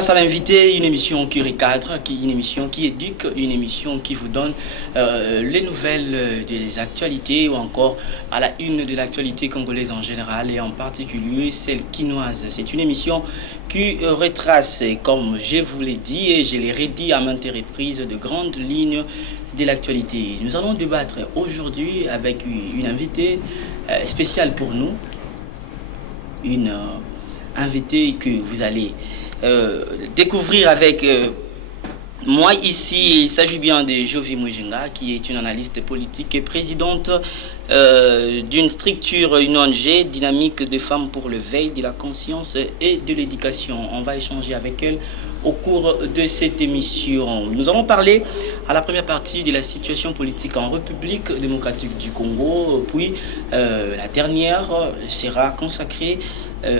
Place à l'invité, une émission qui recadre, une émission qui éduque, une émission qui vous donne les nouvelles des actualités ou encore à la une de l'actualité congolaise en général et en particulier celle quinoise. C'est une émission qui retrace, comme je vous l'ai dit et je l'ai redit à maintes reprises, de grandes lignes de l'actualité. Nous allons débattre aujourd'hui avec une invitée spéciale pour nous, une invitée que vous allez découvrir avec moi ici. Il s'agit bien de Jovi Mujinga, qui est une analyste politique et présidente d'une structure, une ONG dynamique de femmes pour le veille de la conscience et de l'éducation. On va échanger avec elle au cours de cette émission. Nous allons parler à la première partie de la situation politique en République démocratique du Congo, puis la dernière sera consacrée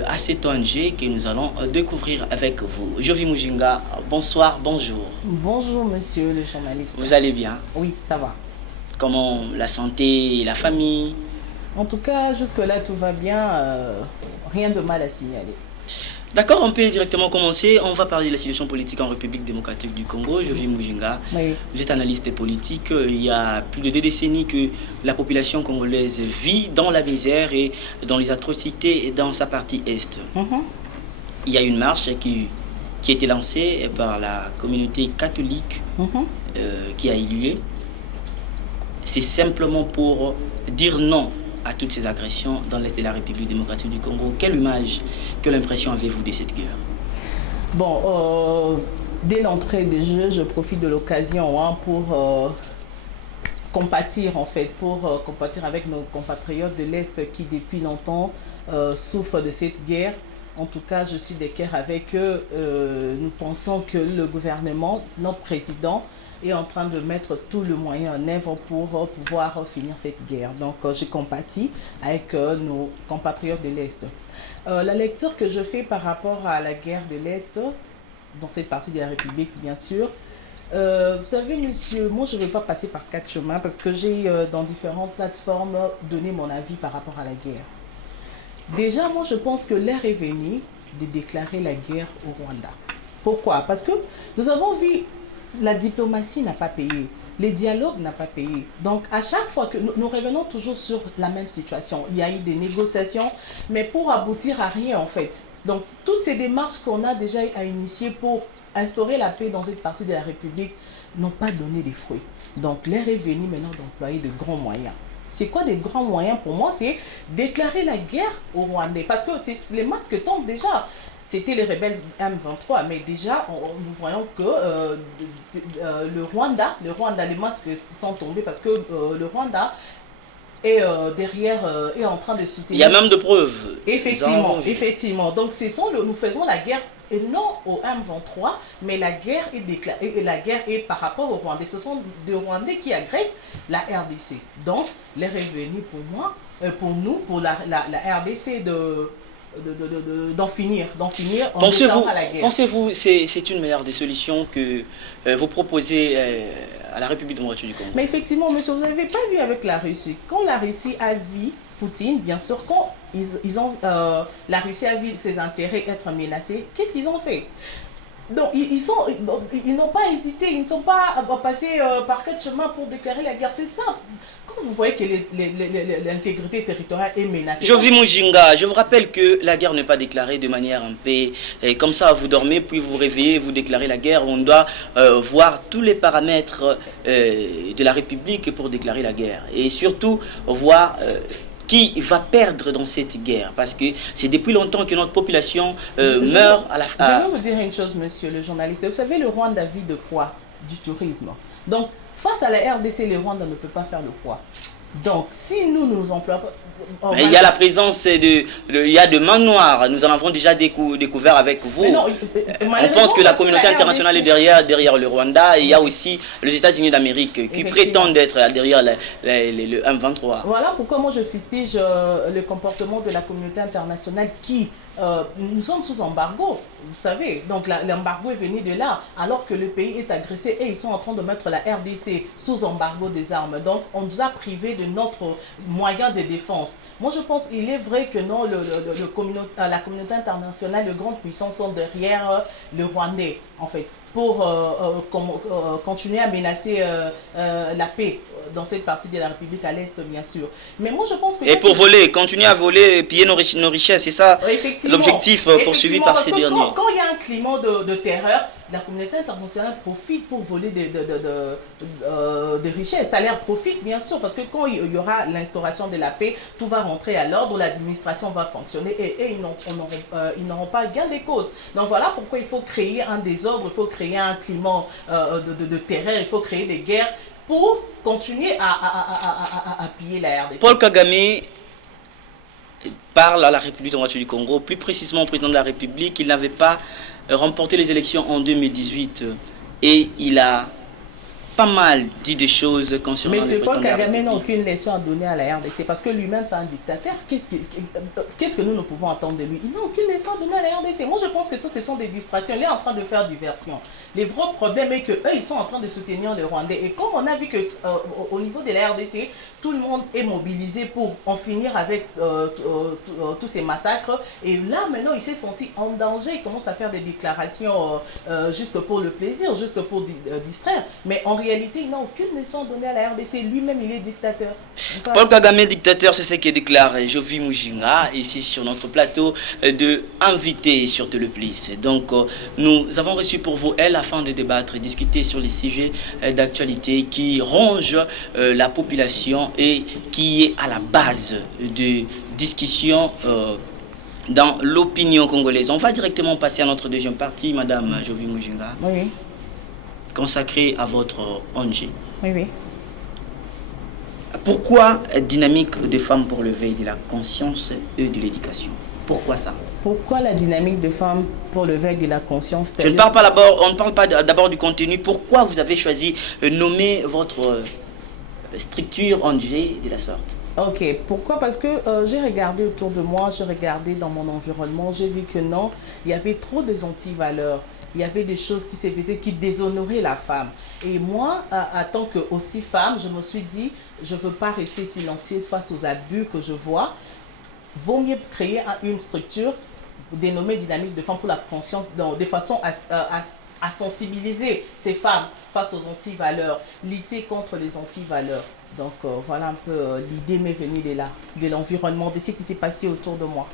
à cette ONG que nous allons découvrir avec vous. Jovi Mujinga, bonsoir, bonjour. Bonjour monsieur le journaliste. Vous allez bien? Oui, ça va. Comment la santé et la famille? En tout cas, jusque-là tout va bien, rien de mal à signaler. D'accord, on peut directement commencer. On va parler de la situation politique en République démocratique du Congo. Jovi Mujinga, Oui. vous êtes analyste politique. Il y a plus de 2 décennies que la population congolaise vit dans la misère et dans les atrocités dans sa partie est. Il y a une marche qui a été lancée par la communauté catholique qui a eu lieu. C'est simplement pour dire non à toutes ces agressions dans l'est de la République démocratique du Congo. Quelle image, quelle impression avez-vous de cette guerre? Bon, dès l'entrée des Jeux, je profite de l'occasion pour compatir en fait, pour compatir avec nos compatriotes de l'Est qui depuis longtemps souffrent de cette guerre. En tout cas, je suis d'accord avec eux. Nous pensons que le gouvernement, notre président, est en train de mettre tout le moyen en œuvre pour pouvoir finir cette guerre. Donc, je compatis avec nos compatriotes de l'Est. La lecture que je fais par rapport à la guerre de l'Est, dans cette partie de la République, bien sûr, vous savez, monsieur, moi, je ne veux pas passer par 4 chemins parce que j'ai, dans différentes plateformes, donné mon avis par rapport à la guerre. Déjà, moi, je pense que l'heure est venue de déclarer la guerre au Rwanda. Pourquoi? Parce que nous avons vu la diplomatie n'a pas payé, le dialogue n'a pas payé. Donc, à chaque fois que nous revenons toujours sur la même situation, il y a eu des négociations, mais pour aboutir à rien en fait. Donc, toutes ces démarches qu'on a déjà à initier pour instaurer la paix dans cette partie de la République n'ont pas donné des fruits. Donc, l'heure est venue maintenant d'employer de grands moyens. C'est quoi des grands moyens pour moi? C'est déclarer la guerre aux Rwandais. Parce que les masques tombent déjà. C'était les rebelles M23, mais déjà, nous voyons que le Rwanda, les masques sont tombés parce que le Rwanda est derrière, est en train de soutenir. Il y a même de preuves. Effectivement. Donc, nous faisons la guerre, et non au M23, mais la guerre est déclarée, et la guerre est par rapport aux Rwandais. Ce sont des Rwandais qui agressent la RDC. Donc, l'heure est venue pour moi, pour nous, pour la RDC d'en finir en déclarant la guerre. Pensez-vous c'est une meilleure des solutions que vous proposez à la République démocratique du Congo? Mais effectivement, monsieur, vous n'avez pas vu avec la Russie. Quand la Russie a vu Poutine, bien sûr, quand la Russie a vu ses intérêts être menacés, qu'est-ce qu'ils ont fait? Donc, ils n'ont pas hésité, ils ne sont pas passés par 4 chemins pour déclarer la guerre. C'est ça. Quand vous voyez que l'intégrité territoriale est menacée. Jovi Mujinga, je vous rappelle que la guerre n'est pas déclarée de manière en paix. Et comme ça, vous dormez, puis vous vous réveillez, vous déclarez la guerre. On doit voir tous les paramètres de la République pour déclarer la guerre. Et surtout, voir qui va perdre dans cette guerre. Parce que c'est depuis longtemps que notre population meurt à la fin. Je vais vous dire une chose, monsieur le journaliste. Vous savez, le Rwanda vit de quoi? Du tourisme. Donc, face à la RDC, le Rwanda ne peut pas faire le poids. Donc, si nous ne nous employons pas... Il y a la présence il y a de mains noires. Nous en avons déjà découvert avec vous. Non, on pense que la communauté internationale est derrière le Rwanda. Et il y a aussi les États-Unis d'Amérique qui prétendent être derrière le M23. Voilà pourquoi moi je fustige le comportement de la communauté internationale qui nous sommes sous embargo, vous savez. Donc l'embargo est venu de là, alors que le pays est agressé et ils sont en train de mettre la RDC sous embargo des armes. Donc on nous a privés de notre moyen de défense. Moi je pense qu'il est vrai que non, la communauté internationale, les grandes puissances sont derrière le Rwandais, en fait, pour continuer à menacer la paix dans cette partie de la République à l'Est, bien sûr. Mais moi, je pense que... Et pour voler, continuer à voler, piller nos richesses, c'est ça l'objectif poursuivi par ces derniers. Quand il y a un climat de terreur, la communauté internationale profite pour voler des richesses. Ça leur profite, bien sûr, parce que quand il y aura l'instauration de la paix, tout va rentrer à l'ordre, l'administration va fonctionner et ils n'auront pas gain des causes. Donc voilà pourquoi il faut créer un désordre, il faut créer un climat de terreur, il faut créer des guerres pour continuer à piller la RDC. Paul Kagame parle à la République démocratique du Congo, plus précisément au président de la République. Il n'avait pas remporté les élections en 2018 et il a pas mal dit des choses concernant le président Paul Kagame n'a aucune leçon à donner à la RDC parce que lui-même c'est un dictateur. Qu'est-ce que nous pouvons attendre de lui? Il n'a aucune leçon à donner à la RDC. Moi je pense que ça ce sont des distractions. Il est en train de faire diversion. Le vrai problème est qu'eux ils sont en train de soutenir les Rwandais. Et comme on a vu que au niveau de la RDC, tout le monde est mobilisé pour en finir avec tous ces massacres. Et là maintenant il s'est senti en danger. Il commence à faire des déclarations juste pour le plaisir, juste pour distraire. Mais en réalité, il n'a aucune leçon à donner à la RDC. Lui-même, il est dictateur. Paul Kagame, dictateur, c'est ce que déclare Jovi Mujinga, ici sur notre plateau de invité sur Teleplice. Donc, nous avons reçu pour vous, elle, afin de débattre et discuter sur les sujets d'actualité qui rongent la population et qui est à la base de discussions dans l'opinion congolaise. On va directement passer à notre deuxième partie, Madame Jovi Mujinga. Oui. Consacré à votre ONG. Oui, oui. Pourquoi dynamique de femmes pour le veille de la conscience et de l'éducation? Pourquoi ça? Pourquoi la dynamique de femmes pour le veille de la conscience? Je ne parle pas d'abord, on ne parle pas d'abord du contenu. Pourquoi vous avez choisi nommer votre structure ONG de la sorte? Ok, pourquoi? Parce que j'ai regardé autour de moi, j'ai regardé dans mon environnement, j'ai vu que non, il y avait trop de anti-valeurs. Il y avait des choses qui se faisaient qui déshonoraient la femme. Et moi, en tant que aussi femme, je me suis dit, je ne veux pas rester silencieuse face aux abus que je vois. Vaut mieux créer une structure dénommée Dynamique de femmes pour la conscience, de façon à sensibiliser ces femmes face aux anti-valeurs, lutter contre les anti-valeurs. Donc voilà un peu l'idée m'est venue de là, de l'environnement, de ce qui s'est passé autour de moi.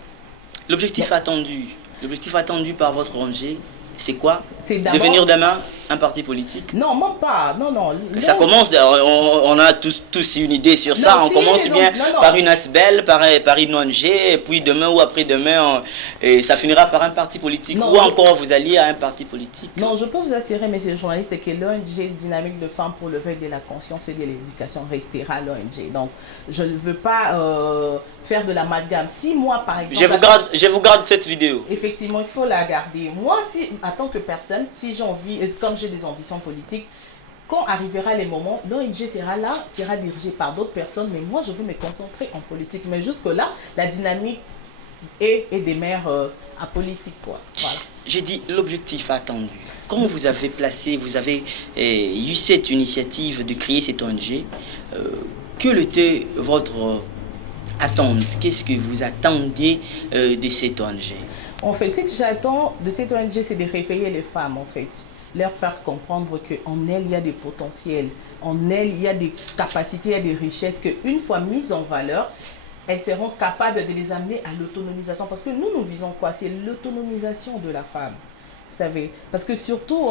L'objectif attendu par votre ONG, c'est quoi? C'est devenir demain un parti politique? Non, même pas. Non, non. Ça commence, on a tous une idée sur ça. On commence bien par une ASBEL, par une ONG, et puis demain ou après-demain, et ça finira par un parti politique. Ou encore vous alliez à un parti politique. Non, je peux vous assurer, messieurs les journalistes, que l'ONG Dynamique de femmes pour le veille de la conscience et de l'éducation restera l'ONG. Donc, je ne veux pas faire de l'amalgame. Si moi, par exemple... Je vous garde cette vidéo. Effectivement, il faut la garder. Moi, si, en tant que personne, si j'ai envie, comme j'ai des ambitions politiques, quand arrivera les moments, l'ONG sera là, sera dirigée par d'autres personnes, mais moi, je veux me concentrer en politique. Mais jusque-là, la dynamique est des mères apolitiques, quoi. Voilà. J'ai dit l'objectif attendu. Comment vous avez placé, vous avez eu cette initiative de créer cette ONG, quelle était votre attente? Qu'est-ce que vous attendiez de cette ONG? En fait, ce que j'attends de cette ONG, c'est de réveiller les femmes, en fait. Leur faire comprendre qu'en elles, il y a des potentiels. En elles, il y a des capacités, il y a des richesses qu'une fois mises en valeur, elles seront capables de les amener à l'autonomisation. Parce que nous visons quoi? C'est l'autonomisation de la femme. Vous savez, parce que surtout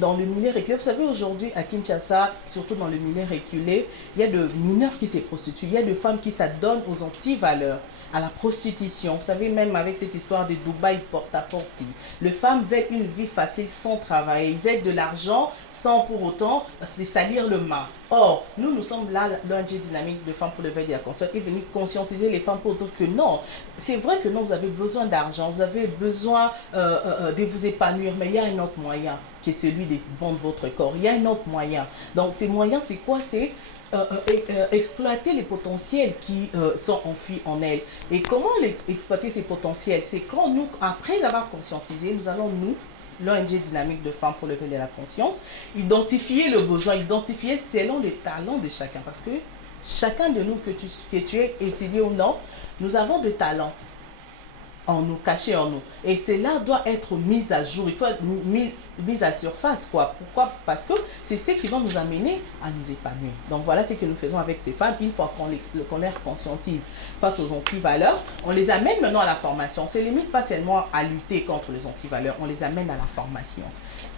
dans le milieu reculé, vous savez aujourd'hui à Kinshasa, surtout dans le milieu reculé, il y a de mineurs qui se prostituent, il y a de femmes qui s'adonnent aux anti-valeurs, à la prostitution. Vous savez, même avec cette histoire de Dubaï porte-à-porte, les femmes veulent une vie facile sans travail, ils veulent de l'argent sans pour autant se salir le main. Or, nous sommes là, l'ONG Dynamique de Femmes pour le veille de la conscience, et venir conscientiser les femmes pour dire que non, c'est vrai que non, vous avez besoin d'argent, vous avez besoin de vous épanouir, mais il y a un autre moyen qui est celui de vendre votre corps. Il y a un autre moyen. Donc, ces moyens, c'est quoi? C'est exploiter les potentiels qui sont enfuis en elles. Et comment exploiter ces potentiels? C'est quand nous, après avoir conscientisé, nous allons l'ONG Dynamique de Femmes pour le réveil de la conscience, identifier le besoin, identifier selon les talents de chacun. Parce que chacun de nous, que tu es étudié ou non, nous avons des talents en nous, cachés en nous. Et cela doit être mis à jour, il faut être mis à surface, quoi. Pourquoi? Parce que c'est ce qui va nous amener à nous épanouir. Donc voilà ce que nous faisons avec ces femmes. Une fois qu'on les conscientise face aux antivaleurs, on les amène maintenant à la formation. On ne se limite pas seulement à lutter contre les antivaleurs, on les amène à la formation.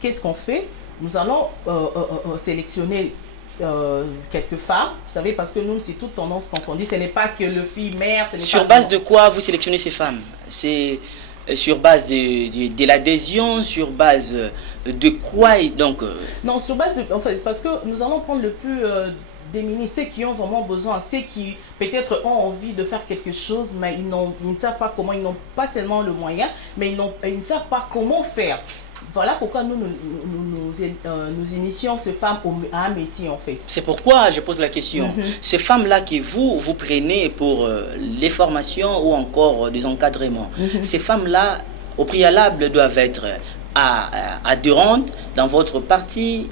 Qu'est-ce qu'on fait? Nous allons sélectionner quelques femmes, vous savez, parce que nous, c'est toute tendance confondue, ce n'est pas que le fille-mère, ce n'est pas... Sur base de quoi vous sélectionnez ces femmes? C'est sur base de l'adhésion, sur base de quoi donc Non, sur base de... En fait, parce que nous allons prendre le plus démunis, ceux qui ont vraiment besoin, ceux qui peut-être ont envie de faire quelque chose, mais ils ne savent pas comment, ils n'ont pas seulement le moyen, mais ils ne savent pas comment faire. Voilà pourquoi nous initions ces femmes à un métier, en fait. C'est pourquoi je pose la question. Ces femmes-là que vous prenez pour les formations ou encore des encadrements, ces femmes-là, au préalable, doivent être adhérentes dans votre parti,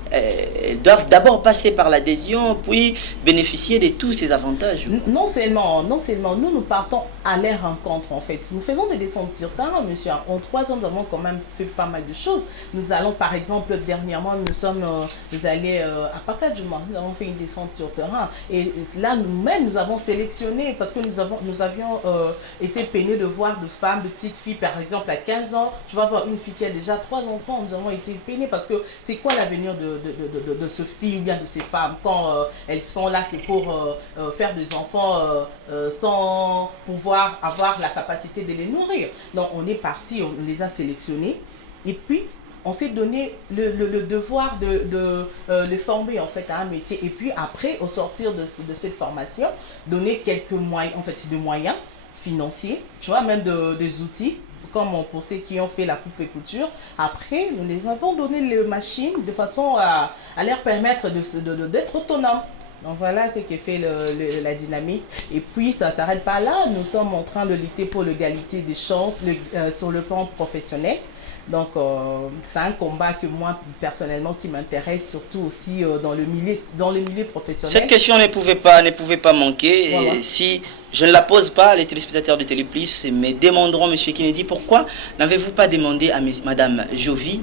doivent d'abord passer par l'adhésion, puis bénéficier de tous ces avantages. Non seulement, nous partons à leur rencontre, en fait. Nous faisons des descentes sur terrain, monsieur. En 3 ans, nous avons quand même fait pas mal de choses. Nous allons, par exemple, dernièrement, nous sommes allés à Pacadjouma. Nous avons fait une descente sur terrain. Et là, nous-mêmes, nous avons sélectionné, parce que nous avions été peinés de voir de femmes, de petites filles, par exemple, à 15 ans. Tu vas voir une fille qui a déjà 3 enfants. Nous avons été peinés parce que c'est quoi l'avenir de ce fille ou bien de ces femmes quand elles sont là que pour faire des enfants sans pouvoir avoir la capacité de les nourrir. Donc on est parti, on les a sélectionnés et puis on s'est donné le devoir de les former en fait à un métier. Et puis après, au sortir de cette formation, donner quelques moyens, en fait, de moyens financiers, tu vois, même des outils, comme pour ceux qui ont fait la coupe et couture. Après, nous les avons donné les machines de façon à leur permettre d'être autonomes. Donc voilà ce qui fait la dynamique. Et puis ça ne s'arrête pas là. Nous sommes en train de lutter pour l'égalité des chances sur le plan professionnel. Donc c'est un combat que moi personnellement qui m'intéresse, surtout aussi dans le milieu professionnel. Cette question ne pouvait pas manquer. Voilà. Si je ne la pose pas, les téléspectateurs de Téléplus me demanderont, monsieur Kennedy, pourquoi n'avez-vous pas demandé à madame Jovi,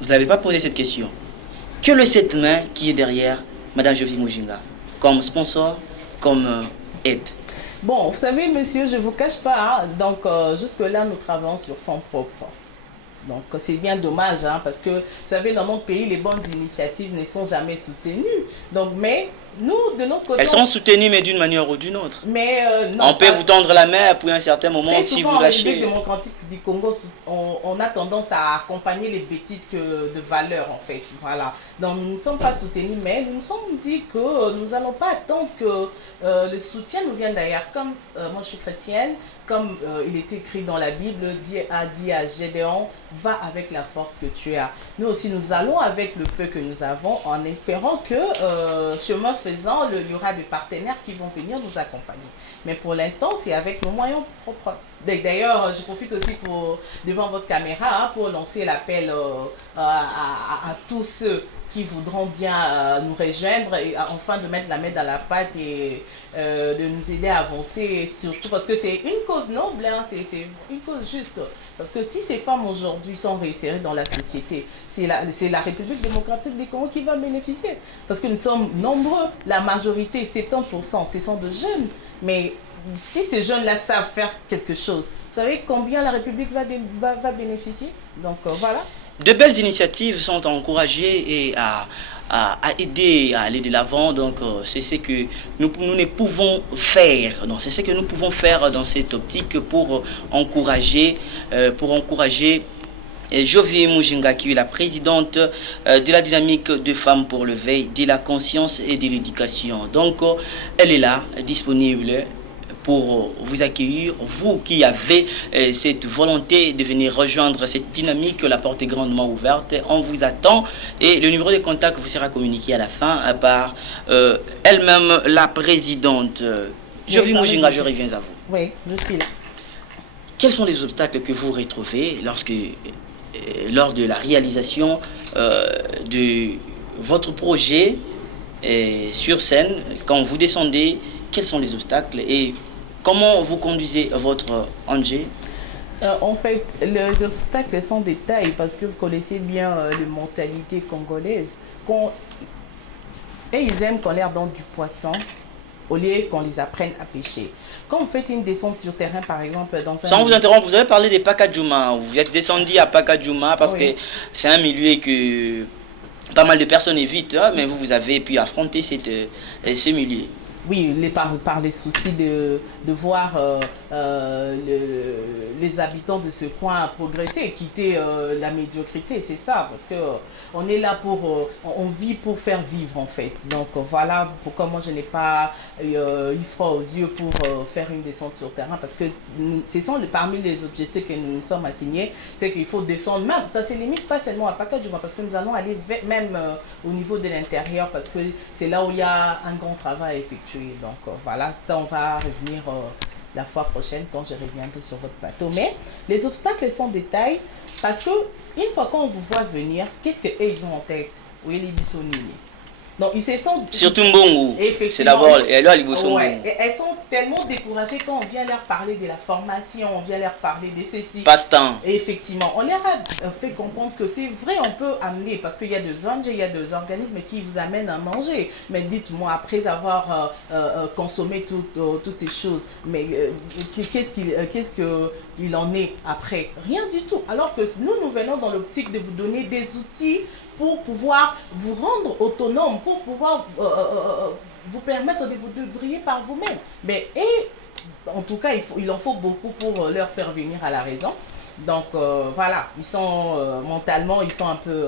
vous n'avez pas posé cette question, que le 7 mains qui est derrière madame Jovi Mujinga, comme sponsor, comme aide? Bon, vous savez, monsieur, je ne vous cache pas, hein, donc jusque-là, nous travaillons sur fonds propres. Donc c'est bien dommage, hein, parce que vous savez, dans notre pays, les bonnes initiatives ne sont jamais soutenues. Donc, mais nous, de notre côté... Elles seront soutenues, mais d'une manière ou d'une autre. Mais non, on peut vous tendre la main pour un certain moment si vous lâchez. En République démocratique du Congo, on a tendance à accompagner les bêtises de valeur, en fait. Voilà. Donc nous ne sommes pas soutenus, mais nous nous sommes dit que nous n'allons pas attendre que le soutien nous vienne d'ailleurs. Comme moi je suis chrétienne, comme il est écrit dans la Bible, Dieu a dit à Gédéon, va avec la force que tu as. Nous aussi, nous allons avec le peu que nous avons, en espérant que chemin faisant, il y aura des partenaires qui vont venir nous accompagner. Mais pour l'instant, c'est avec nos moyens propres. D'ailleurs, je profite aussi devant votre caméra hein, pour lancer l'appel à tous ceux qui voudront bien nous rejoindre et enfin de mettre la main dans la pâte et de nous aider à avancer, et surtout parce que c'est une cause noble, hein, c'est une cause juste. Parce que si ces femmes aujourd'hui sont réinsérées dans la société, c'est la République démocratique du Congo qui va bénéficier. Parce que nous sommes nombreux, la majorité, 70%, ce sont de jeunes. Mais si ces jeunes-là savent faire quelque chose, vous savez combien la République va bénéficier? Donc voilà. De belles initiatives sont encouragées et à aider à aller de l'avant. Donc c'est ce que nous ne pouvons faire. Donc c'est ce que nous pouvons faire dans cette optique pour encourager Jovi Mujinga, qui est la présidente de la dynamique de femmes pour le veille, de la conscience et de l'éducation. Donc, elle est là, disponible pour vous accueillir, vous qui avez cette volonté de venir rejoindre cette dynamique, la porte est grandement ouverte, on vous attend et le numéro de contact vous sera communiqué à la fin par elle-même, la présidente. Jovi Mujinga, je reviens à vous. Oui, je suis là. Quels sont les obstacles que vous retrouvez lors de la réalisation de votre projet sur scène, quand vous descendez, quels sont les obstacles et comment vous conduisez votre ONG? En fait, les obstacles sont des tailles parce que vous connaissez bien les mentalités congolaises. Et ils aiment qu'on leur donne du poisson au lieu qu'on les apprenne à pêcher. Quand vous faites une descente sur terrain, par exemple, dans un... Sans vous interrompre, vous avez parlé de Pakadjouma. Vous êtes descendu à Pakadjouma parce que c'est un milieu que pas mal de personnes évitent, hein, mais vous avez pu affronter ce milieu. Oui, par les soucis de voir les habitants de ce coin progresser, quitter la médiocrité, c'est ça, parce que on est là on vit pour faire vivre en fait. Donc voilà pourquoi moi je n'ai pas eu froid aux yeux pour faire une descente sur terrain, parce que ce sont parmi les objectifs que nous nous sommes assignés, c'est qu'il faut descendre, même ça se limite pas seulement à Pakadjouma, parce que nous allons aller même au niveau de l'intérieur, parce que c'est là où il y a un grand travail effectué. Donc voilà, ça on va revenir la fois prochaine quand je reviendrai sur votre plateau. Mais les obstacles sont des tailles parce que une fois qu'on vous voit venir, qu'est-ce qu'ils ont en tête? Oui, les bissonniers. Donc ils se sont... Surtout Mbongo, c'est d'abord elles sont tellement découragées quand on vient leur parler de la formation, on vient leur parler de ceci. Passe-temps. Effectivement, on leur a fait comprendre que c'est vrai, on peut amener, parce qu'il y a des ONG, il y a des organismes qui vous amènent à manger. Mais dites-moi, après avoir consommé toutes ces choses, mais qu'est-ce qu'il en est après? Rien du tout. Alors que nous venons dans l'optique de vous donner des outils pour pouvoir vous rendre autonome, pour pouvoir vous permettre de vous débrouiller par vous-même. Mais en tout cas, il en faut beaucoup pour leur faire venir à la raison. Donc voilà, ils sont mentalement, ils sont un peu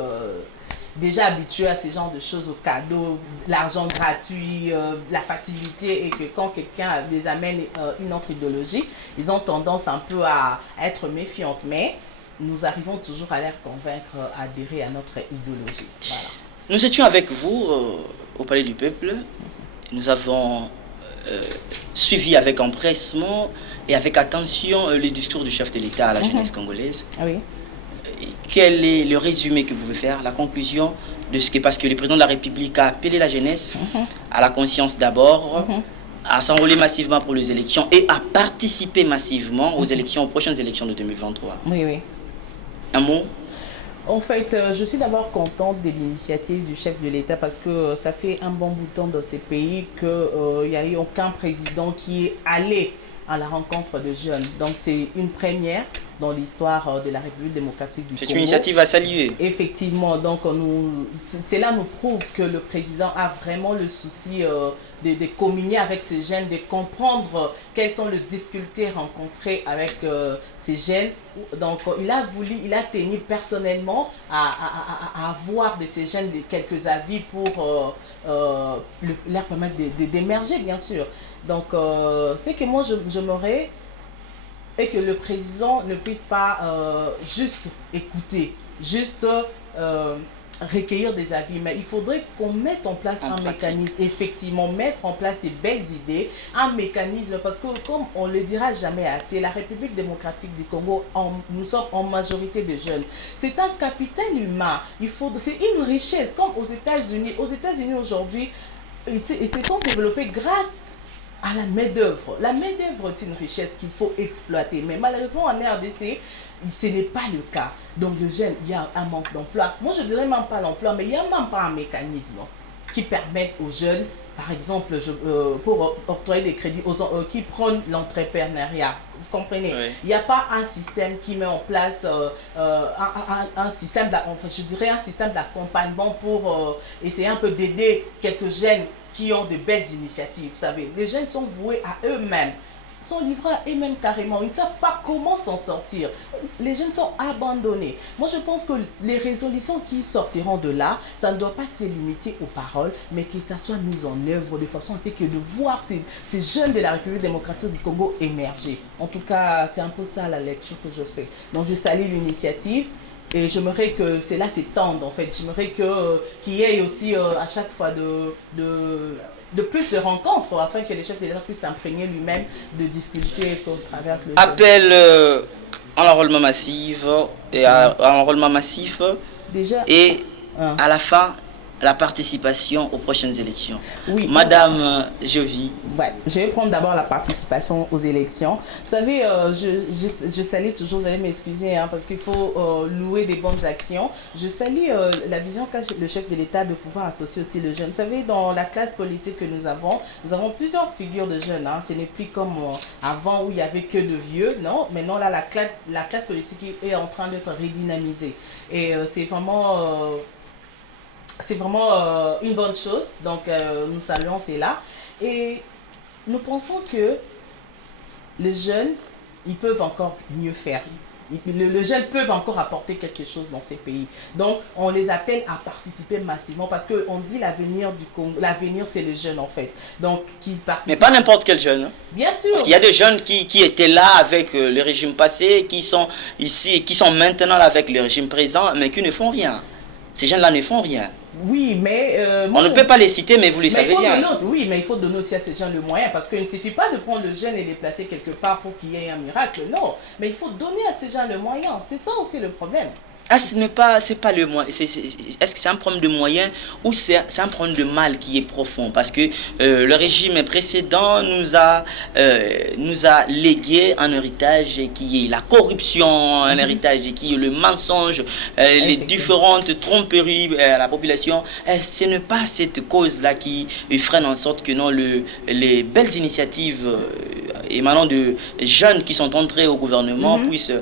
déjà habitués à ce genre de choses, au cadeau, l'argent gratuit, la facilité, et que quand quelqu'un les amène une autre idéologie, ils ont tendance un peu à être méfiantes. Mais nous arrivons toujours à les convaincre d'adhérer à notre idéologie. Voilà. Nous étions avec vous au Palais du Peuple. Nous avons suivi avec empressement et avec attention le discours du chef de l'État à la jeunesse congolaise. Oui. Quel est le résumé que vous pouvez faire, la conclusion de ce que, parce que le président de la République a appelé la jeunesse à la conscience d'abord, à s'enrôler massivement pour les élections et à participer massivement aux prochaines élections de 2023. Oui, oui. Un mot? En fait, je suis d'abord contente de l'initiative du chef de l'État parce que ça fait un bon bout de temps dans ces pays qu'il n'y a eu aucun président qui est allé à la rencontre de jeunes. Donc c'est une première dans l'histoire de la République démocratique du Congo. C'est une initiative à saluer. Effectivement, donc cela nous prouve que le président a vraiment le souci de communier avec ces jeunes, de comprendre quelles sont les difficultés rencontrées avec ces jeunes. Donc il a tenu personnellement à avoir de ces jeunes quelques avis pour leur permettre d'émerger, bien sûr. Donc c'est que moi j'aimerais et que le président ne puisse pas juste écouter, juste recueillir des avis, mais il faudrait qu'on mette en place un mécanisme, effectivement, mettre en place ces belles idées, un mécanisme, parce que comme on ne le dira jamais assez, la République démocratique du Congo, nous sommes en majorité de jeunes. C'est un capital humain, c'est une richesse, comme aux États-Unis. Aux États-Unis aujourd'hui, ils se sont développés grâce à la main-d'œuvre. La main-d'œuvre est une richesse qu'il faut exploiter. Mais malheureusement, en RDC, ce n'est pas le cas. Donc, le jeune, il y a un manque d'emploi. Moi, je ne dirais même pas l'emploi, mais il n'y a même pas un mécanisme qui permette aux jeunes, par exemple, pour octroyer des crédits qui prennent l'entrepreneuriat. Vous comprenez? Oui. Il n'y a pas un système qui met en place un système, je dirais un système d'accompagnement pour essayer un peu d'aider quelques jeunes qui ont de belles initiatives. Vous savez, les jeunes sont voués à eux-mêmes. sont livrés à eux-mêmes carrément. Ils ne savent pas comment s'en sortir. Les jeunes sont abandonnés. Moi, je pense que les résolutions qui sortiront de là, ça ne doit pas se limiter aux paroles, mais que ça soit mis en œuvre de façon à ce que de voir ces jeunes de la République démocratique du Congo émerger. En tout cas, c'est un peu ça la lecture que je fais. Donc, je salue l'initiative. Et j'aimerais que cela s'étende en fait. J'aimerais qu'il y ait aussi à chaque fois de plus de rencontres afin que les chefs de l'État puissent s'imprégner lui-même de difficultés qu'on traverse le Appel à l'enrôlement massif et à l'enrôlement massif déjà et à la fin la participation aux prochaines élections. Oui. Madame Jovi. Ouais, je vais prendre d'abord la participation aux élections. Vous savez, je salue toujours, vous allez m'excuser, hein, parce qu'il faut louer des bonnes actions. Je salue la vision qu'a le chef de l'État de pouvoir associer aussi le jeune. Vous savez, dans la classe politique que nous avons plusieurs figures de jeunes. Hein. Ce n'est plus comme avant où il n'y avait que de vieux. Non, maintenant là, la classe politique est en train d'être redynamisée. Et c'est vraiment une bonne chose. Donc, nous saluons cela. Et nous pensons que les jeunes, ils peuvent encore mieux faire. Les jeunes peuvent encore apporter quelque chose dans ces pays. Donc, on les appelle à participer massivement parce qu'on dit l'avenir du Congo, l'avenir c'est les jeunes en fait. Donc, qu'ils participent. Mais pas n'importe quel jeune. Hein. Bien sûr. Parce qu'il y a des jeunes qui étaient là avec le régime passé, qui sont ici et qui sont maintenant là avec le régime présent, mais qui ne font rien. Ces jeunes-là ne font rien. Oui, mais... on ne peut pas les citer, mais vous les savez bien. Oui, mais il faut donner aussi à ces gens le moyen, parce qu'il ne suffit pas de prendre le jeune et les placer quelque part pour qu'il y ait un miracle. Non, mais il faut donner à ces gens le moyen. C'est ça aussi le problème. Ah, c'est pas le moyen. Est-ce que c'est un problème de moyens ou c'est un problème de mal qui est profond? Parce que le régime précédent nous a légué un héritage qui est la corruption, un héritage qui est le mensonge, les différentes tromperies à la population. Ce n'est pas cette cause-là qui freine en sorte que non, les belles initiatives émanant de jeunes qui sont entrés au gouvernement puissent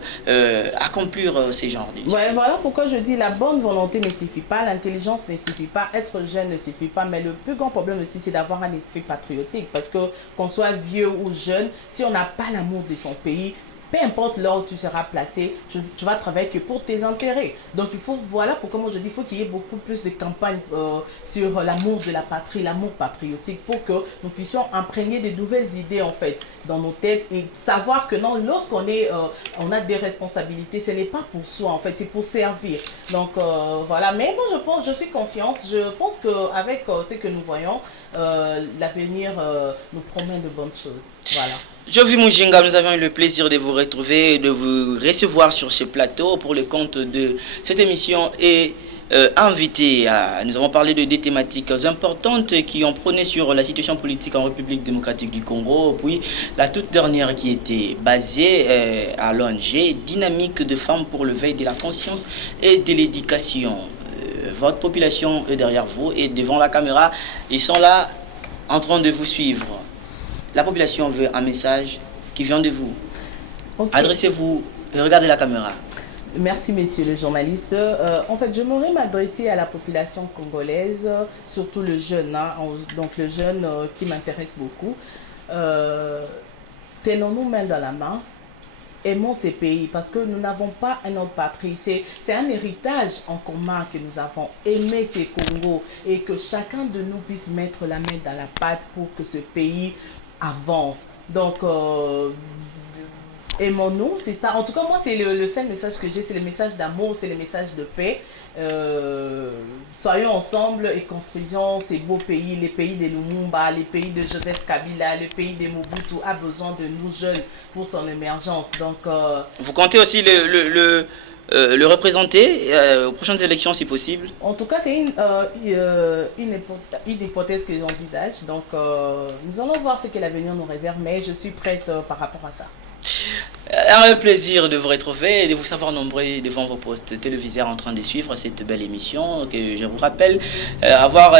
accomplir ces genres de ouais, voilà pourquoi je dis la bonne volonté ne suffit pas, l'intelligence ne suffit pas, être jeune ne suffit pas, mais le plus grand problème aussi c'est d'avoir un esprit patriotique, parce que qu'on soit vieux ou jeune, si on n'a pas l'amour de son pays, peu importe là où tu seras placé, tu vas travailler que pour tes intérêts. Donc il faut, voilà pourquoi moi je dis, il faut qu'il y ait beaucoup plus de campagnes sur l'amour de la patrie, l'amour patriotique, pour que nous puissions imprégner de nouvelles idées en fait dans nos têtes et savoir que non, lorsqu'on on a des responsabilités, ce n'est pas pour soi en fait, c'est pour servir. Donc voilà, mais moi je suis confiante, je pense qu'avec ce que nous voyons, l'avenir nous promet de bonnes choses. Voilà. Jovi Mujinga, nous avons eu le plaisir de vous retrouver et de vous recevoir sur ce plateau pour le compte de cette émission et invité. Nous avons parlé de des thématiques importantes qui ont prôné sur la situation politique en République démocratique du Congo, puis la toute dernière qui était basée à l'ONG, dynamique de femmes pour le veille de la conscience et de l'éducation. Votre population est derrière vous et devant la caméra, ils sont là en train de vous suivre. La population veut un message qui vient de vous. Okay. Adressez-vous et regardez la caméra. Merci, monsieur le journaliste. En fait, j'aimerais m'adresser à la population congolaise, surtout le jeune, hein, donc le jeune qui m'intéresse beaucoup. Tenons-nous main dans la main. Aimons ces pays parce que nous n'avons pas un autre patrie. C'est un héritage en commun que nous avons. Aimer ces Congos et que chacun de nous puisse mettre la main dans la pâte pour que ce pays avance. Donc, aimons-nous, c'est ça. En tout cas, moi, c'est le seul message que j'ai, c'est le message d'amour, c'est le message de paix. Soyons ensemble et construisons ces beaux pays, les pays de Lumumba, les pays de Joseph Kabila, le pays de Mobutu a besoin de nous jeunes pour son émergence. Donc, vous comptez aussi le représenter aux prochaines élections si possible? En tout cas, c'est une hypothèse que j'envisage. Donc, nous allons voir ce que l'avenir nous réserve, mais je suis prête par rapport à ça. Un plaisir de vous retrouver et de vous savoir nombreux devant vos postes téléviseurs en train de suivre cette belle émission que je vous rappelle avoir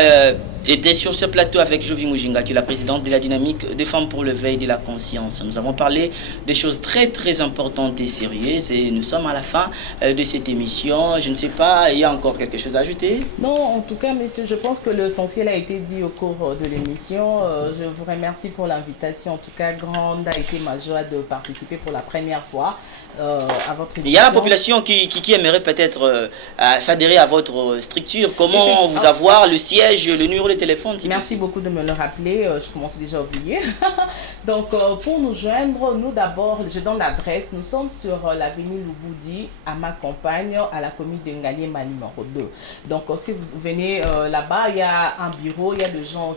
été sur ce plateau avec Jovi Mujinga qui est la présidente de la dynamique des femmes pour le veille de la conscience. Nous avons parlé des choses très très importantes et sérieuses et nous sommes à la fin de cette émission. Je ne sais pas, il y a encore quelque chose à ajouter? Non, en tout cas, messieurs, je pense que l'essentiel a été dit au cours de l'émission. Je vous remercie pour l'invitation. En tout cas, grande a été ma joie de participer pour la première fois à votre émission. Il y a la population qui aimerait peut-être s'adhérer à votre structure. Comment vous avoir, le siège, le numéro de téléphone? Merci beaucoup de me le rappeler. Je commençais déjà à oublier. Donc, pour nous joindre, nous d'abord, je donne l'adresse. Nous sommes sur l'avenue Louboudi, à ma campagne, à la commune de Ngaliema numéro 2. Donc, si vous venez là-bas, il y a un bureau, il y a des gens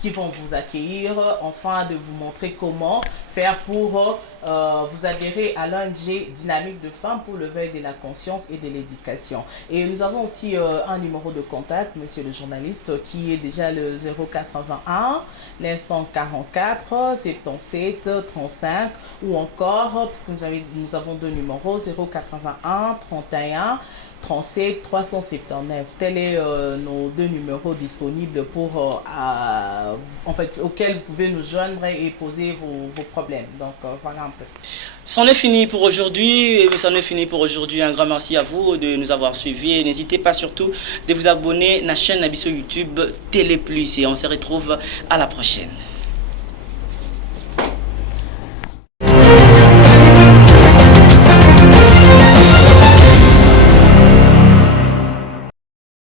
qui vont vous accueillir, enfin de vous montrer comment faire pour vous adhérer à l'ONG Dynamique de Femmes pour le veille de la conscience et de l'éducation. Et nous avons aussi un numéro de contact, monsieur le journaliste, qui est déjà le 081 944 77 35 ou encore, parce que nous avons deux numéros, 081 31 37 379. Tels sont nos deux numéros disponibles pour, en fait, auxquels vous pouvez nous joindre et poser vos problèmes. Donc, voilà un peu. C'en est fini pour aujourd'hui. C'en est fini pour aujourd'hui. Un grand merci à vous de nous avoir suivis. N'hésitez pas surtout de vous abonner à la chaîne Abisso YouTube Télé Plus et on se retrouve à la prochaine.